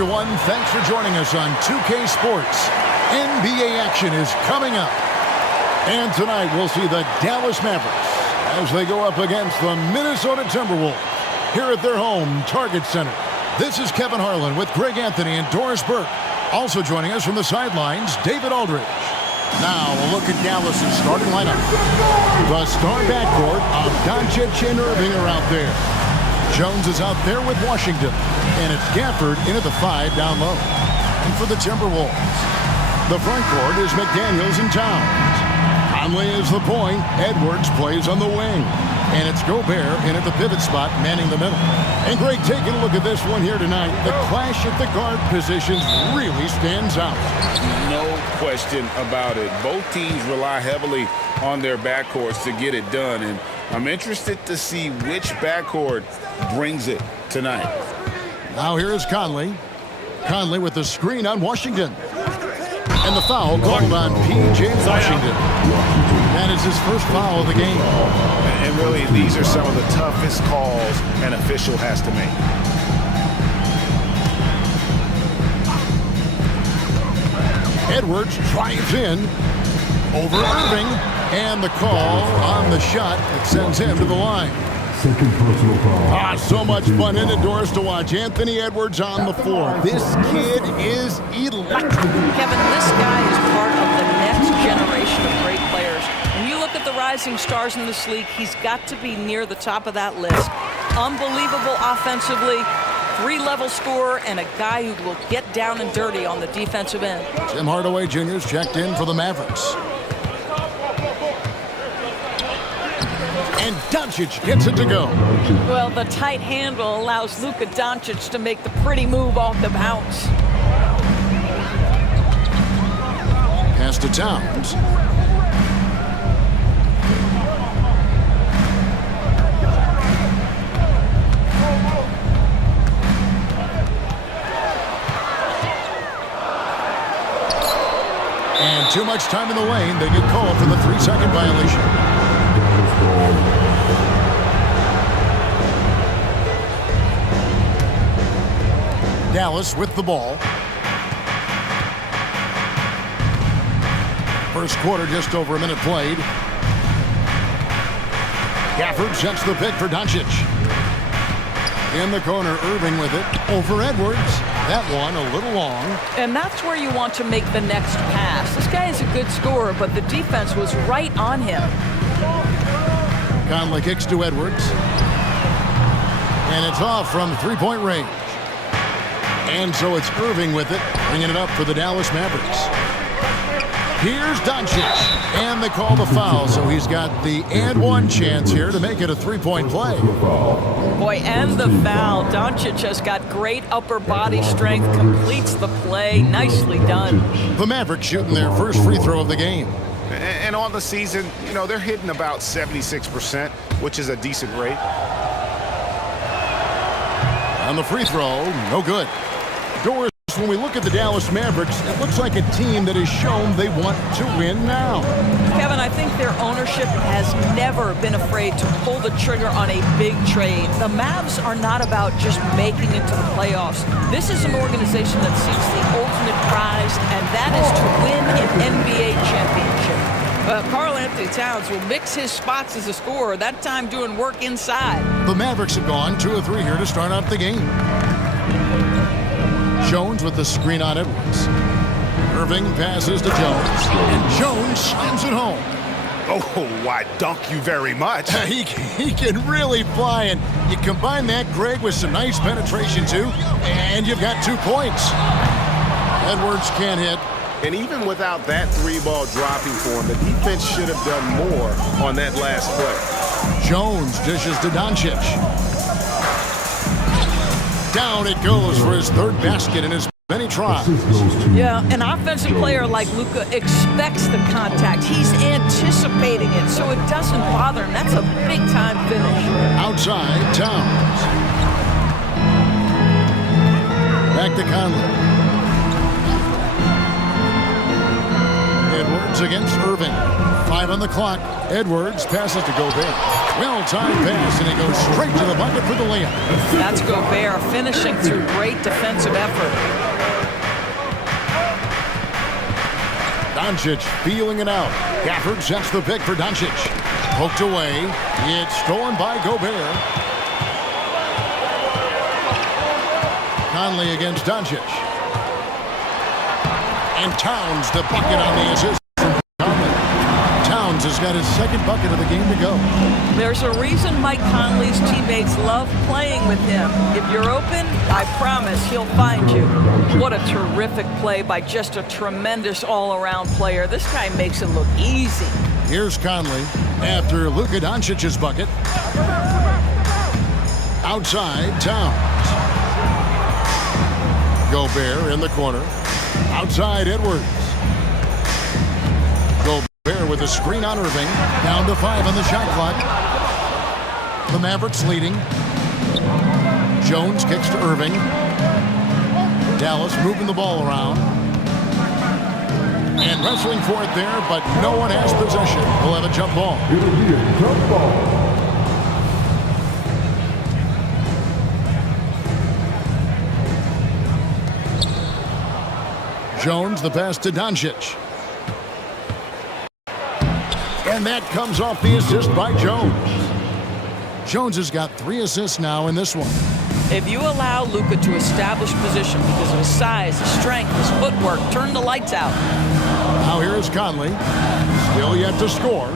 everyone. Thanks for joining us on 2K Sports. NBA action is coming up. And tonight we'll see the Dallas Mavericks as they go up against the Minnesota Timberwolves here at their home Target Center. This is Kevin Harlan with Greg Anthony and Doris Burke. Also joining us from the sidelines, David Aldridge. Now a look at Dallas's starting lineup. The star backcourt of Doncic and Irving are out there. Jones is out there with Washington. And it's Gafford in at the 5 down low. And for the Timberwolves, the front court is McDaniels and Towns. Conley is the point. Edwards plays on the wing. And it's Gobert in at the pivot spot, manning the middle. And Greg, taking a look at this one here tonight, the clash at the guard positions really stands out. No question about it. Both teams rely heavily on their backcourts to get it done. And I'm interested to see which backcourt brings it tonight. Now here is Conley. Conley with the screen on Washington. And the foul called on P.J. Washington. That is his first foul of the game. And really, these are some of the toughest calls an official has to make. Edwards drives in over Irving. And the call on the shot that sends him to the line. Second personal foul. So much fun in it, Doris, to watch Anthony Edwards on the floor. This kid is electric. Kevin, this guy is part of the next generation of great players. When you look at the rising stars in this league, he's got to be near the top of that list. Unbelievable offensively, 3-level scorer, and a guy who will get down and dirty on the defensive end. Tim Hardaway Jr. is checked in for the Mavericks. And Doncic gets it to go. Well, the tight handle allows Luka Doncic to make the pretty move off the bounce. Pass to Towns. And too much time in the lane. They get called for the 3-second violation. Dallas with the ball. First quarter, just over a minute played. Gafford sets the pick for Doncic. In the corner, Irving with it. Over Edwards. That one a little long. And that's where you want to make the next pass. This guy is a good scorer, but the defense was right on him. Conley kicks to Edwards. And it's off from three-point range. And so it's Irving with it, bringing it up for the Dallas Mavericks. Here's Doncic. And they call the foul, so he's got the and-one chance here to make it a 3-point play. Boy, and the foul. Doncic has got great upper body strength, completes the play. Nicely done. The Mavericks shooting their first free throw of the game. And on the season, you know, they're hitting about 76%, which is a decent rate. On the free throw, no good. Doris, when we look at the Dallas Mavericks, it looks like a team that has shown they want to win now. Kevin, I think their ownership has never been afraid to pull the trigger on a big trade. The Mavs are not about just making it to the playoffs. This is an organization that seeks the ultimate prize, and that is to win an NBA championship. Karl Anthony Towns will mix his spots as a scorer, that time doing work inside. The Mavericks have gone 2 of 3 here to start out the game. Jones with the screen on Edwards. Irving passes to Jones, and Jones slams it home. Oh, why, dunk you very much. He can really fly, and you combine that, Greg, with some nice penetration, too, and you've got 2 points. Edwards can't hit. And even without that 3-ball dropping for him, the defense should have done more on that last play. Jones dishes to Doncic. Down it goes for his 3rd basket in his many tries. Yeah, an offensive player like Luka expects the contact. He's anticipating it, so it doesn't bother him. That's a big-time finish. Outside, Towns. Back to Conley. Edwards against Irving. 5 on the clock. Edwards passes to Gobert. Well-timed pass, and he goes straight to the bucket for the layup. That's Gobert finishing through great defensive effort. Doncic feeling it out. Gafford sets the pick for Doncic. Poked away. It's stolen by Gobert. Conley against Doncic. And Towns the bucket on the assist from Conley. Towns has got his second bucket of the game to go. There's a reason Mike Conley's teammates love playing with him. If you're open, I promise he'll find you. What a terrific play by just a tremendous all-around player. This guy makes it look easy. Here's Conley after Luka Doncic's bucket. Outside, Towns. Gobert in the corner. Outside, Edwards. Gobert with a screen on Irving. Down to 5 on the shot clock. The Mavericks leading. Jones kicks to Irving. Dallas moving the ball around. And wrestling for it there, but no one has possession. We'll have a jump ball. It'll be a jump ball. Jones, the pass to Doncic. And that comes off the assist by Jones. Jones has got 3 assists now in this one. If you allow Luka to establish position because of his size, his strength, his footwork, turn the lights out. Now here is Conley. Still yet to score.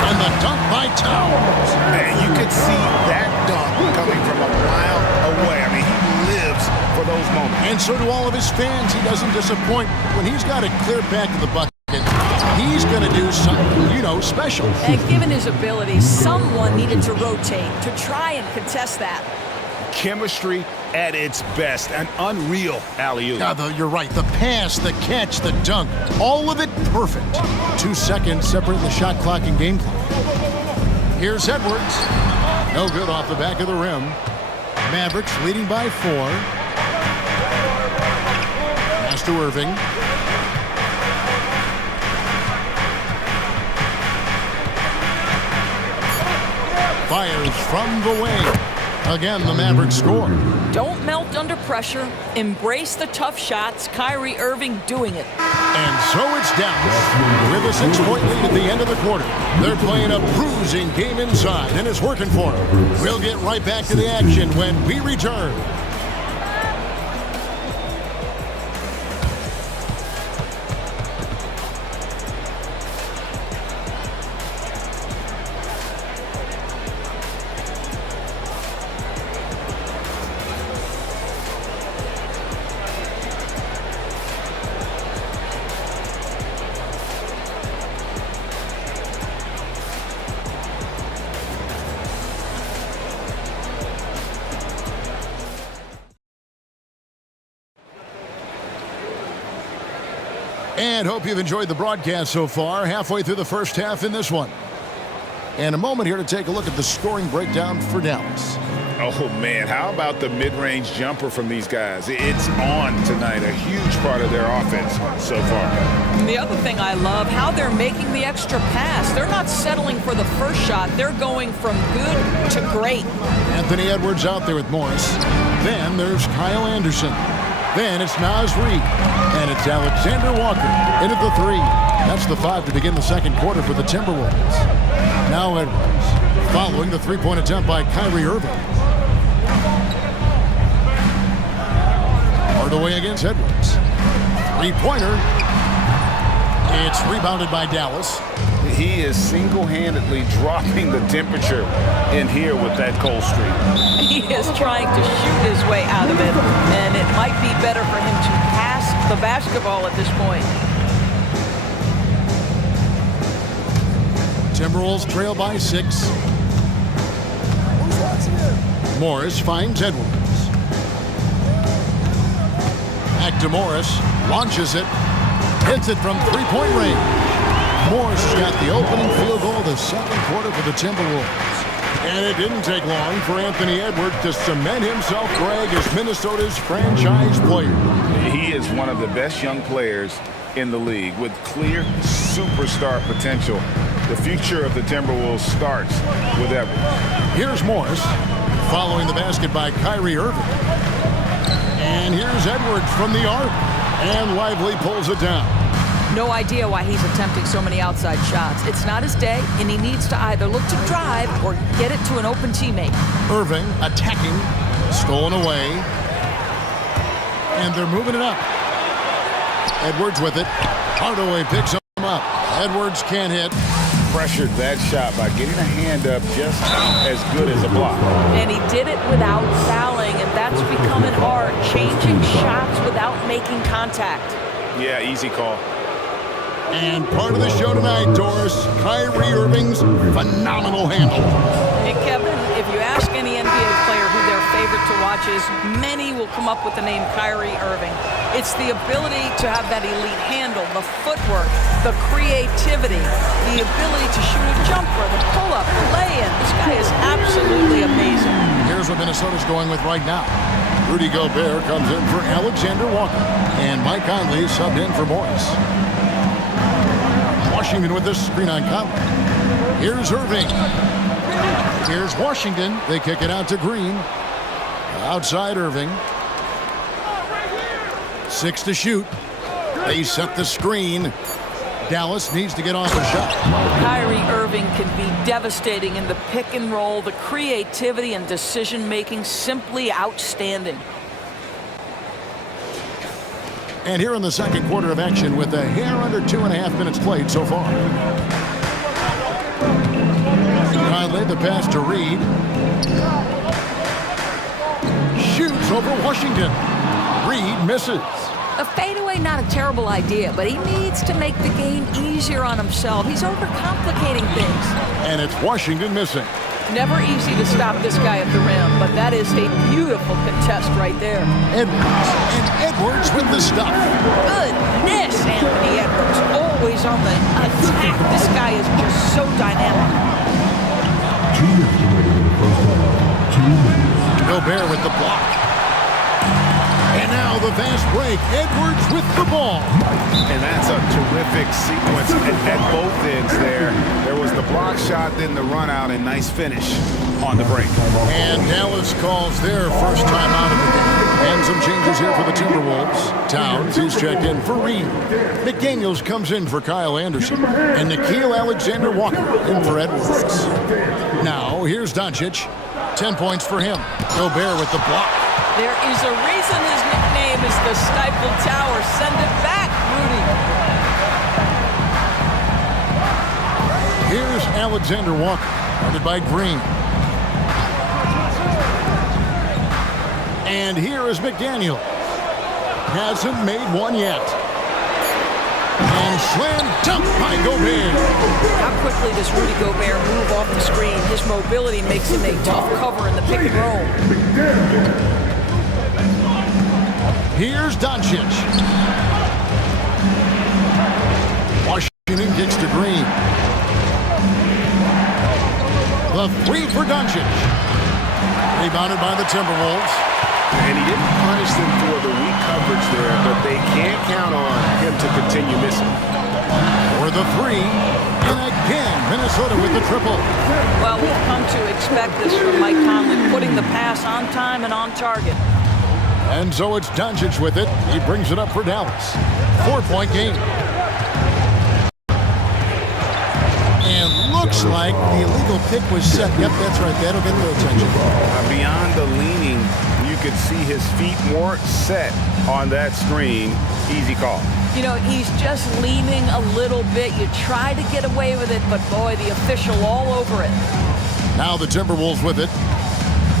And the dunk by Towns. Man, you could see that dunk coming from a mile away. I mean, he lives for those moments. And so do all of his fans. He doesn't disappoint. When he's got it clear back to the bucket, he's going to do something, special. And given his ability, someone needed to rotate to try and contest that. Chemistry at its best. An unreal alley-oop. Yeah, you're right. The pass, the catch, the dunk, all of it perfect. 2 seconds separating the shot clock and game clock. Here's Edwards. No good off the back of the rim. Mavericks leading by 4. Pass to Irving. Fires from the wing. Again, the Mavericks score. Don't melt under pressure. Embrace the tough shots. Kyrie Irving doing it. And so it's Dallas with a 6-point lead at the end of the quarter. They're playing a bruising game inside, and it's working for them. We'll get right back to the action when we return. And hope you've enjoyed the broadcast so far. Halfway through the first half in this one. And a moment here to take a look at the scoring breakdown for Dallas. Oh, man, how about the mid-range jumper from these guys? It's on tonight, a huge part of their offense so far. And the other thing I love, how they're making the extra pass. They're not settling for the first shot. They're going from good to great. Anthony Edwards out there with Morris. Then there's Kyle Anderson. Then it's Naz Reid. And it's Alexander Walker in at the 3. That's the 5 to begin the second quarter for the Timberwolves. Now Edwards following the 3-point attempt by Kyrie Irving. Hard away against Edwards. 3-pointer. It's rebounded by Dallas. He is single-handedly dropping the temperature in here with that cold streak. He is trying to shoot his way out of it, and it might be better for him to pass the basketball at this point. Timberwolves trail by 6. Morris finds Edwards. Back to Morris. Launches it. Hits it from 3-point range. Morris has got the opening field goal of the second quarter for the Timberwolves. And it didn't take long for Anthony Edwards to cement himself, Greg, as Minnesota's franchise player. He is one of the best young players in the league with clear, superstar potential. The future of the Timberwolves starts with Edwards. Here's Morris following the basket by Kyrie Irving. And here's Edwards from the arc. And Lively pulls it down. No idea why he's attempting so many outside shots. It's not his day, and he needs to either look to drive or get it to an open teammate. Irving attacking, stolen away. And they're moving it up. Edwards with it. Hardaway picks him up. Edwards can't hit. Pressured that shot by getting a hand up just as good as a block. And he did it without fouling, and that's become an art, changing shots without making contact. Yeah, easy call. And part of the show tonight, Doris, Kyrie Irving's phenomenal handle. Hey, Kevin, if you ask any NBA player who their favorite to watch is, many will come up with the name Kyrie Irving. It's the ability to have that elite handle, the footwork, the creativity, the ability to shoot a jumper, the pull-up, the lay-in. This guy is absolutely amazing. Here's what Minnesota's going with right now. Rudy Gobert comes in for Alexander Walker, and Mike Conley subbed in for Morris. Washington with this screen on Conley. Here's Irving. Here's Washington. They kick it out to Green. Outside Irving. 6 to shoot. They set the screen. Dallas needs to get off a shot. Kyrie Irving can be devastating in the pick and roll. The creativity and decision-making simply outstanding. And here in the second quarter of action with a hair under 2.5 minutes played so far. Conley, the pass to Reed. Shoots over Washington. Reed misses. A fadeaway, not a terrible idea, but he needs to make the game easier on himself. He's overcomplicating things. And it's Washington missing. Never easy to stop this guy at the rim, but that is a beautiful contest right there. Edwards. And Edwards with the stuff. Goodness, Anthony Edwards, always on the attack. This guy is just so dynamic. 2 minutes remaining in the first half. 2 minutes. Gobert with the block. And now the fast break. Edwards with the ball. And that's a terrific sequence at both ends there. There was the block shot, then the run out, and nice finish on the break. And Dallas calls their first time out of the game. And some changes here for the Timberwolves. Towns is checked in for Reed. McDaniels comes in for Kyle Anderson. And Nickeil Alexander-Walker in for Edwards. Now, here's Doncic. 10 points for him. Gobert with the block. There is a reason his nickname is the Stifled Tower. Send it back, Rudy. Here's Alexander Walker, guarded by Green. And here is McDaniel. Hasn't made one yet. And slam dunk by Gobert. How quickly does Rudy Gobert move off the screen? His mobility makes him a tough cover in the pick and roll. Here's Doncic. Washington kicks to Green. The three for Doncic. Rebounded by the Timberwolves. And he didn't punish them for the weak coverage there, but they can't count on him to continue missing. For the three. And again, Minnesota with the triple. Well, we've come to expect this from Mike Conley, putting the pass on time and on target. And so it's Doncic with it. He brings it up for Dallas. 4-point game. And looks like the illegal pick was set. Yep, that's right. That'll get their attention. Beyond the leaning, you could see his feet more set on that screen. Easy call. You know, he's just leaning a little bit. You try to get away with it, but boy, the official all over it. Now the Timberwolves with it.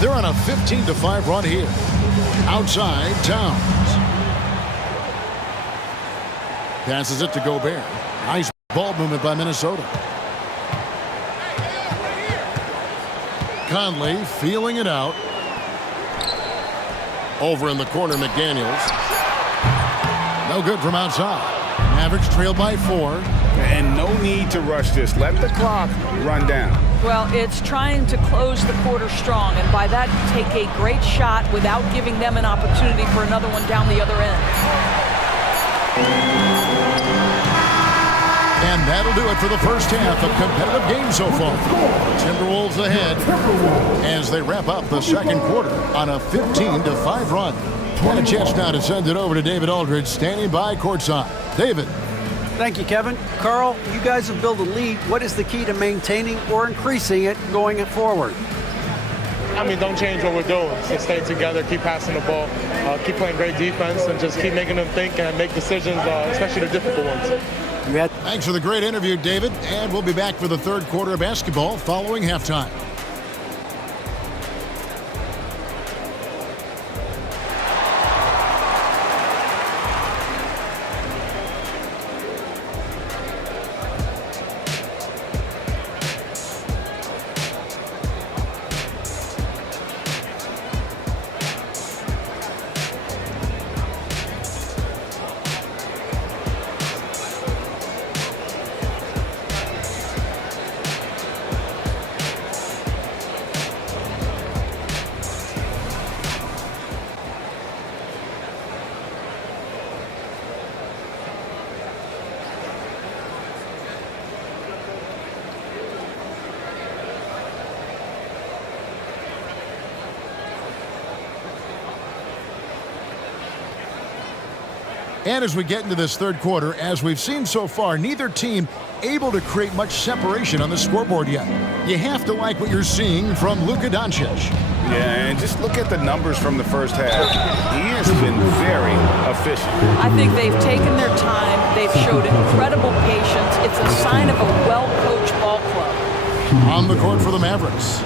They're on a 15-5 run here. Outside, Towns. Passes it to Gobert. Nice ball movement by Minnesota. Conley feeling it out. Over in the corner, McDaniels. No good from outside. Mavericks trailed by 4. And no need to rush this. Let the clock run down. Well, it's trying to close the quarter strong, and by that, take a great shot without giving them an opportunity for another one down the other end. And And that'll do it for the first half of competitive game so far. Timberwolves ahead as they wrap up the second quarter on a 15-5 run. And a chance now to send it over to David Aldridge, standing by courtside. David. Thank you, Kevin. Carl, you guys have built a lead. What is the key to maintaining or increasing it going forward? I mean, don't change what we're doing. Just stay together, keep passing the ball, keep playing great defense, and just keep making them think and make decisions, especially the difficult ones. Thanks for the great interview, David. And we'll be back for the third quarter of basketball following halftime. And as we get into this third quarter, as we've seen so far, neither team able to create much separation on the scoreboard yet. You have to like what you're seeing from Luka Doncic. Yeah, and just look at the numbers from the first half. He has been very efficient. I think they've taken their time. They've showed incredible patience. It's a sign of a well-coached ball club. On the court for the Mavericks,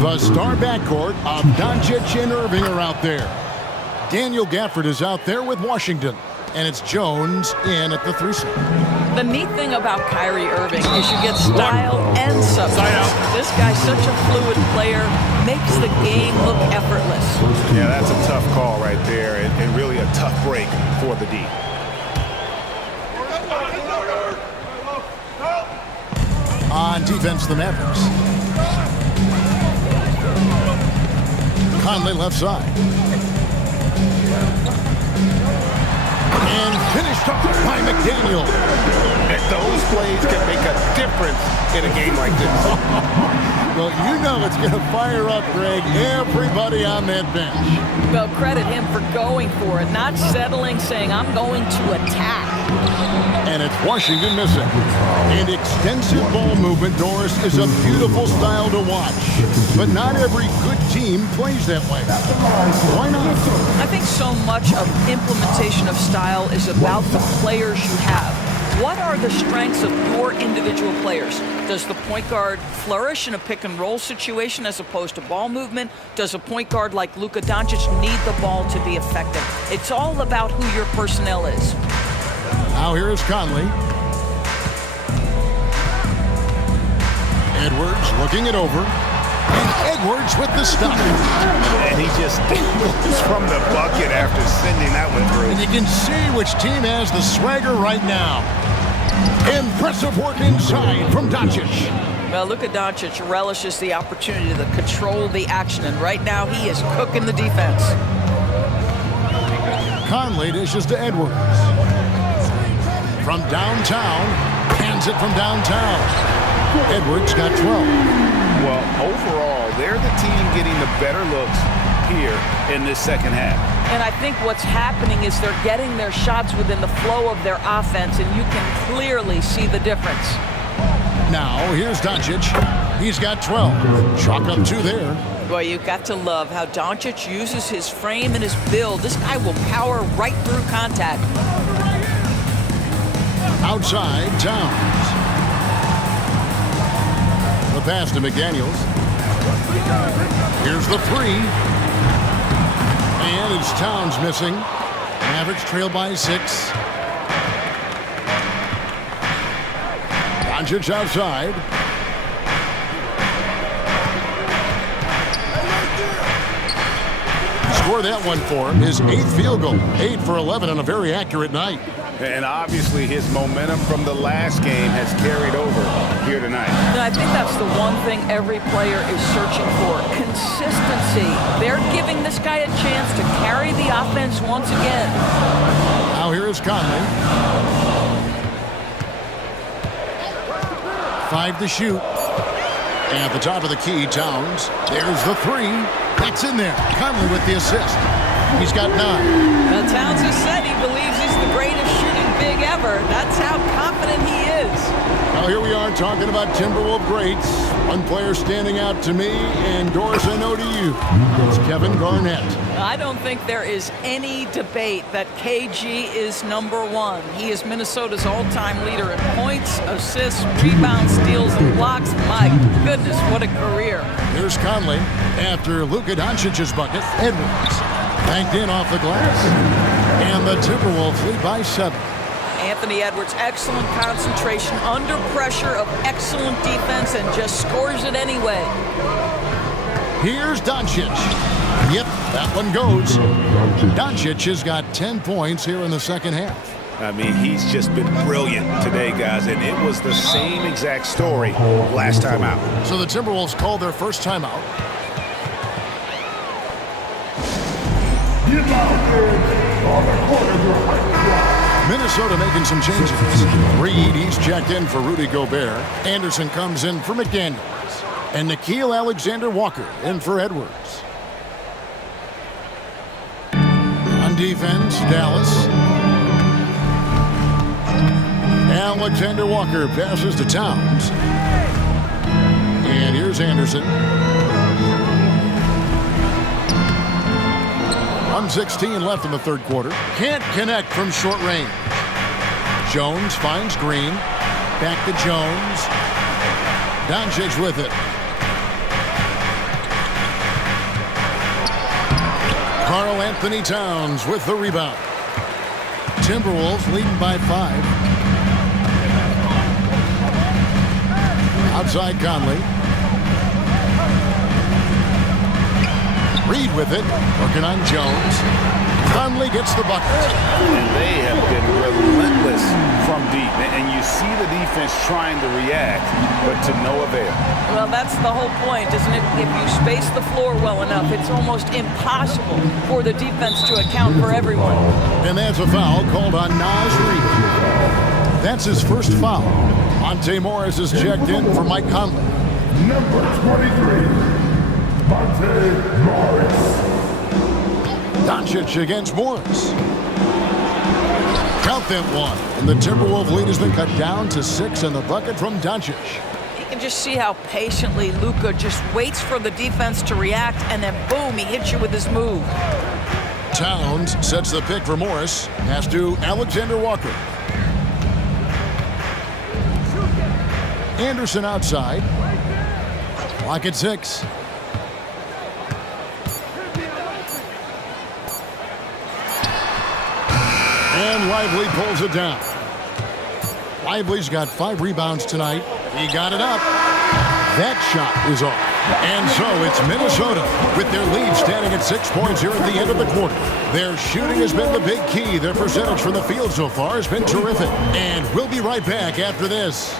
the star backcourt of Doncic and Irving are out there. Daniel Gafford is out there with Washington. And it's Jones in at the 3-side. The neat thing about Kyrie Irving is you get style and substance. This guy's such a fluid player, makes the game look effortless. Yeah, that's a tough call right there, and really a tough break for the D. On defense, the Mavericks. Conley left side. And finished off by McDaniel. And those plays can make a difference in a game like this. Well, you know it's going to fire up, Greg, everybody on that bench. Well, credit him for going for it, not settling, saying, I'm going to attack. And it's Washington missing. And extensive ball movement, Doris, is a beautiful style to watch. But not every good team plays that way. Why not? I think so much of implementation of style is about the players you have. What are the strengths of your individual players? Does the point guard flourish in a pick-and-roll situation as opposed to ball movement? Does a point guard like Luka Doncic need the ball to be effective? It's all about who your personnel is. Now here is Conley. Edwards looking it over. And Edwards with the stop. And he just goes from the bucket after sending that one through. And you can see which team has the swagger right now. Impressive work inside from Doncic. Well, Luka Doncic relishes the opportunity to control the action, and right now he is cooking the defense. Conley dishes to Edwards. From downtown, hands it from downtown. Edwards got 12. Well, overall, they're the team getting the better looks here in this second half. And I think what's happening is they're getting their shots within the flow of their offense, and you can clearly see the difference. Now, here's Doncic. He's got 12. Chalk up 2 there. Boy, you've got to love how Doncic uses his frame and his build. This guy will power right through contact. Outside, Towns. The pass to McDaniels. Here's the 3. And it's Towns missing. Mavericks trail by 6. Doncic outside. Score that one for him. His 8th field goal. 8 for 11 on a very accurate night. And obviously his momentum from the last game has carried over here tonight. And I think that's the one thing every player is searching for. Consistency. They're giving this guy a chance to carry the offense once again. Now here is Conley. 5 to shoot. At the top of the key, Towns. There's the 3. That's in there. Conley with the assist. He's got 9. Now, Towns has said he believes he's the greatest shooting big ever. That's how confident he is. Well, here we are talking about Timberwolves greats. One player standing out to me, and Doris, I know to you. It's Kevin Garnett. I don't think there is any debate that KG is number 1. He is Minnesota's all-time leader in points, assists, rebounds, steals, and blocks. My goodness, what a career. Here's Conley after Luka Doncic's bucket. Edwards banked in off the glass. And the Timberwolves lead by 7. Anthony Edwards, excellent concentration, under pressure of excellent defense, and just scores it anyway. Here's Doncic. Yep, that one goes. Doncic has got 10 points here in the second half. I mean, he's just been brilliant today, guys, and it was the same exact story last time out. So the Timberwolves called their first timeout. Minnesota making some changes. Reed, he's checked in for Rudy Gobert. Anderson comes in for McDaniels. And Nickeil Alexander-Walker in for Edwards. On defense, Dallas. Alexander-Walker passes to Towns. And here's Anderson. 1:16 left in the third quarter. Can't connect from short range. Jones finds Green. Back to Jones. Doncic with it. Karl Anthony Towns with the rebound. Timberwolves leading by 5. Outside Conley. Reed with it, working on Jones. Conley gets the bucket. And they have been relentless from deep. And you see the defense trying to react, but to no avail. Well, that's the whole point, isn't it? If you space the floor well enough, it's almost impossible for the defense to account for everyone. And that's a foul called on Naz Reid. That's his first foul. Monte Morris is checked in for Mike Conley. Number 23. Doncic against Morris. Count them 1. And the Timberwolves lead has been cut down to 6 in the bucket from Doncic. You can just see how patiently Luka just waits for the defense to react, and then boom, he hits you with his move. Towns sets the pick for Morris. Pass to Alexander-Walker. Anderson outside. Clock at 6. And Lively pulls it down. Lively's got 5 rebounds tonight. He got it up. That shot is off. And so it's Minnesota with their lead standing at 6 points here at the end of the quarter. Their shooting has been the big key. Their percentage from the field so far has been terrific. And we'll be right back after this.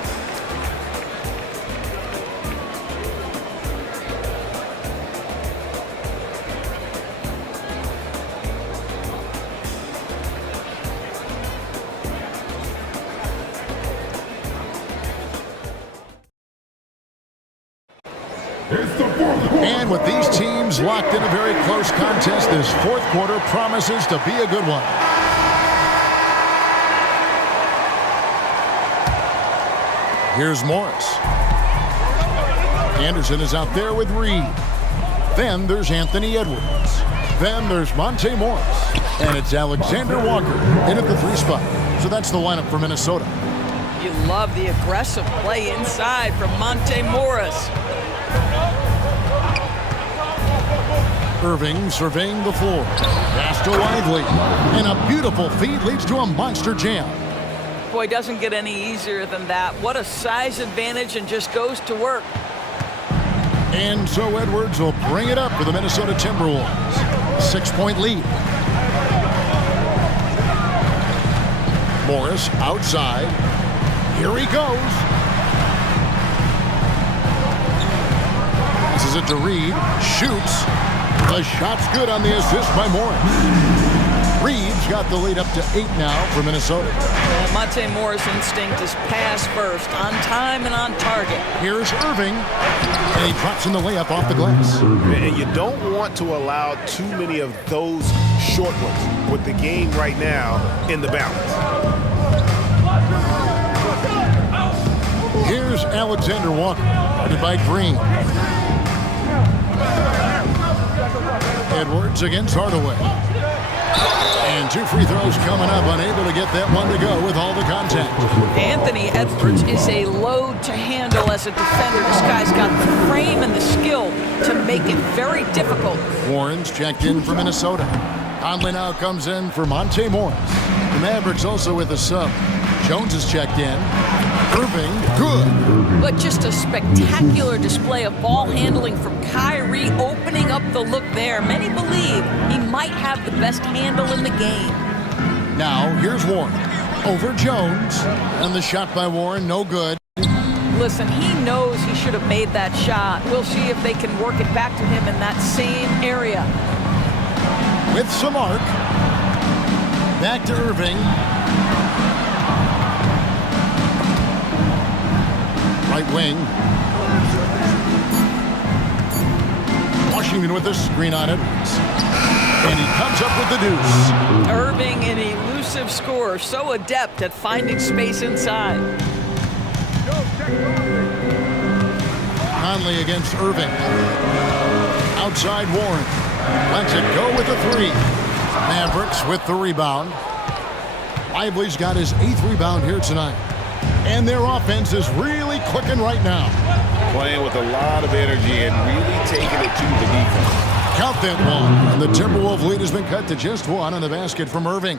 And with these teams locked in a very close contest, this fourth quarter promises to be a good one. Here's Morris. Anderson is out there with Reed. Then there's Anthony Edwards. Then there's Monte Morris. And it's Alexander-Walker in at the 3 spot. So that's the lineup for Minnesota. You love the aggressive play inside from Monte Morris. Irving surveying the floor. Pass to Lively. And a beautiful feed leads to a monster jam. Boy, doesn't get any easier than that. What a size advantage, and just goes to work. And so Edwards will bring it up for the Minnesota Timberwolves. 6-point lead. Morris outside. Here he goes. This is it to Reed. Shoots. The shot's good on the assist by Morris. Reeves got the lead up to 8 now for Minnesota. Monte Moore's instinct is pass first, on time and on target. Here's Irving, and he drops in the layup off the glass. And you don't want to allow too many of those short ones with the game right now in the balance. Here's Alexander Walker, guarded by Green. Edwards against Hardaway. And 2 free throws coming up, unable to get that one to go with all the contact. Anthony Edwards is a load to handle as a defender. This guy's got the frame and the skill to make it very difficult. Warren's checked in for Minnesota. Conley now comes in for Monte Morris. The Mavericks also with a sub. Jones is checked in. Irving, good. But just a spectacular display of ball handling from Kyrie, opening up the look there. Many believe he might have the best handle in the game. Now, here's Warren. Over Jones. And the shot by Warren, no good. Listen, he knows he should have made that shot. We'll see if they can work it back to him in that same area. With some arc. Back to Irving. Right wing. Washington with the screen on Edwards. And he comes up with the deuce. Irving, an elusive scorer, so adept at finding space inside. Conley against Irving. Outside Warren. Lets it go with the 3. Mavericks with the rebound. Lively's got his 8th rebound here tonight. And their offense is really clicking right now. Playing with a lot of energy and really taking it to the defense. Count that one. And the Timberwolves lead has been cut to just 1 on the basket from Irving.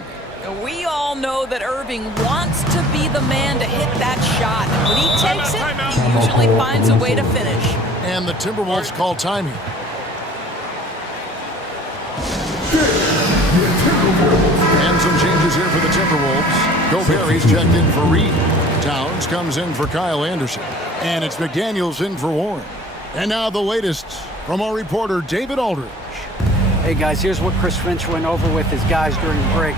We all know that Irving wants to be the man to hit that shot. When he takes it, he usually finds a way to finish. And the Timberwolves call time here. And some changes here for the Timberwolves. Gobert checked in for Reed. Towns comes in for Kyle Anderson. And it's McDaniels in for Warren. And now the latest from our reporter, David Aldridge. Hey guys, here's what Chris Finch went over with his guys during the break.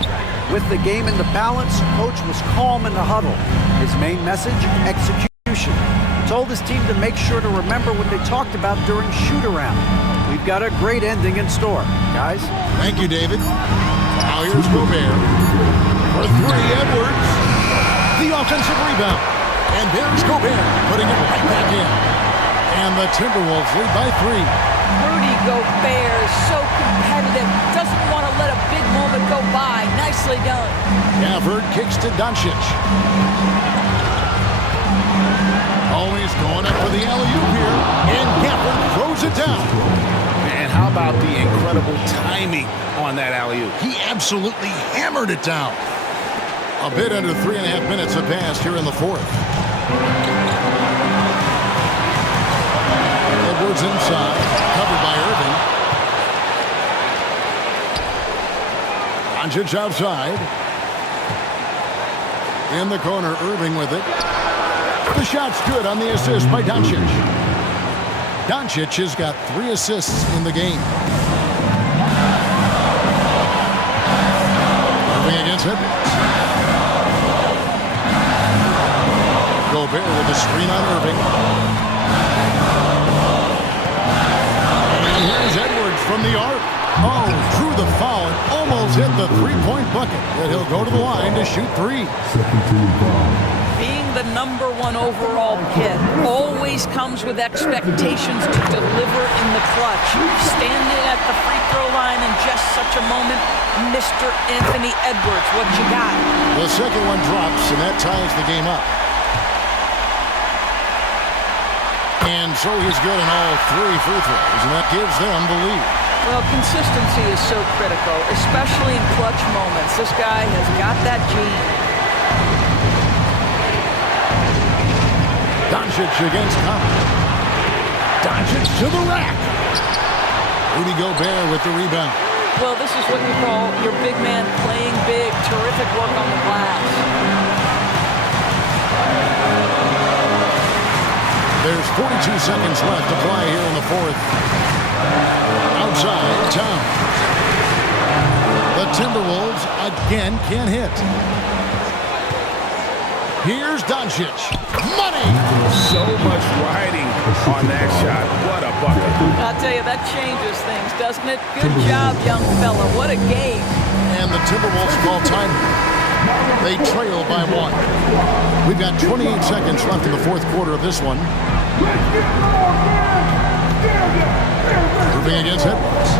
With the game in the balance, coach was calm in the huddle. His main message, execution. Told his team to make sure to remember what they talked about during shoot-around. We've got a great ending in store, guys. Thank you, David. Now here's Gobert. For 3, Edwards. The offensive rebound. And there's Gobert putting it right back in. And the Timberwolves lead by 3. Rudy Gobert is so competitive. Doesn't want to let a big moment go by. Nicely done. Gafford kicks to Doncic. Always going up for the alley-oop here. And Gafford throws it down. And how about the incredible timing on that alley-oop? He absolutely hammered it down. A bit under 3.5 minutes have passed here in the 4th. Edwards inside, covered by Irving. Doncic outside. In the corner, Irving with it. The shot's good on the assist by Doncic. Doncic has got 3 assists in the game. Irving against Edwards. Gobert with the screen on Irving. And here's Edwards from the arc. Oh, drew the foul and almost hit the 3-point bucket. But he'll go to the line to shoot 3. Second team foul. Being the #1 overall pick always comes with expectations to deliver in the clutch. Standing at the free throw line in just such a moment, Mr. Anthony Edwards, what you got? The second one drops, and that ties the game up. And so he's good in all 3 free throws, and that gives them the lead. Well, consistency is so critical, especially in clutch moments. This guy has got that gene. Doncic against Conley. Doncic to the rack. Rudy Gobert with the rebound. Well, this is what you call your big man playing big. Terrific work on the glass. There's 42 seconds left to play here in the 4th. Outside, Towns. The Timberwolves Again, can't hit. Here's Doncic. Money! So much riding on that shot. What a bucket. I'll tell you, that changes things, doesn't it? Good job, young fella. What a game. And the Timberwolves call time. They trail by 1. We've got 28 seconds left in the fourth quarter of this one. Moving against Edwards.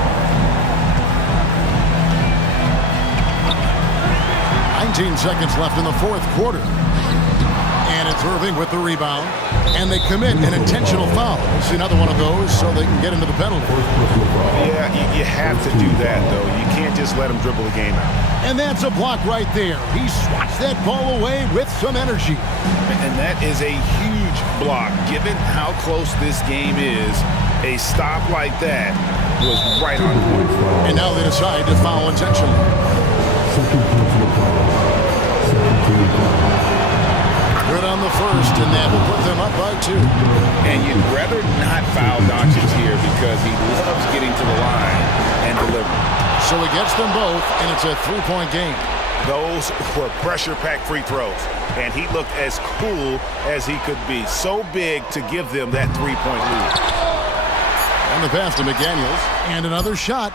19 seconds left in the fourth quarter. And it's Irving with the rebound. And they commit an intentional foul. It's another one of those so they can get into the penalty. Yeah, you have to do that, though. You can't just let them dribble the game out. And that's a block right there. He swats that ball away with some energy. And that is a huge block. Given how close this game is, a stop like that was right on point. And now they decide to foul intentionally. Good on the first, and that will put them up by 2. And you'd rather not foul Doncic here because he loves getting to the line and delivering. So he gets them both, and it's a 3-point game. Those were pressure-packed free throws, and he looked as cool as he could be. So big to give them that 3-point lead. And the pass to McDaniels, and another shot.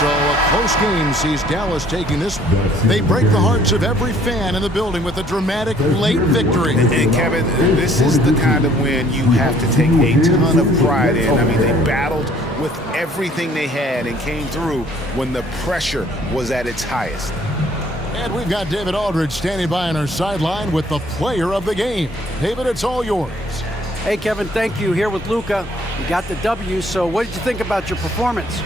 So a close game sees Dallas taking this one. They break the hearts of every fan in the building with a dramatic late victory. And Kevin, this is the kind of win you have to take a ton of pride in. I mean, they battled with everything they had and came through when the pressure was at its highest. And we've got David Aldridge standing by on our sideline with the player of the game. David, it's all yours. Hey, Kevin, thank you. Here with Luka. You got the W, so what did you think about your performance?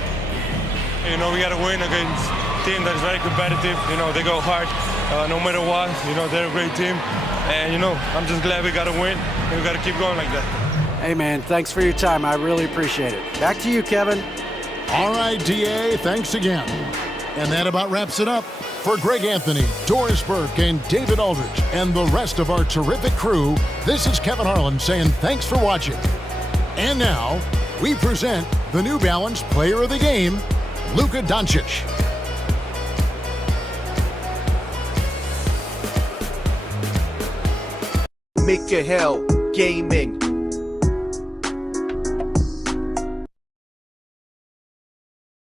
You know, we got to win against a team that is very competitive. You know, they go hard no matter what. You know, they're a great team. And, you know, I'm just glad we got to win. And we got to keep going like that. Hey, man, thanks for your time. I really appreciate it. Back to you, Kevin. All right, DA, thanks again. And that about wraps it up. For Greg Anthony, Doris Burke, and David Aldridge, and the rest of our terrific crew, this is Kevin Harlan saying thanks for watching. And now, we present the New Balance Player of the Game, Luka Doncic. Make your hell gaming.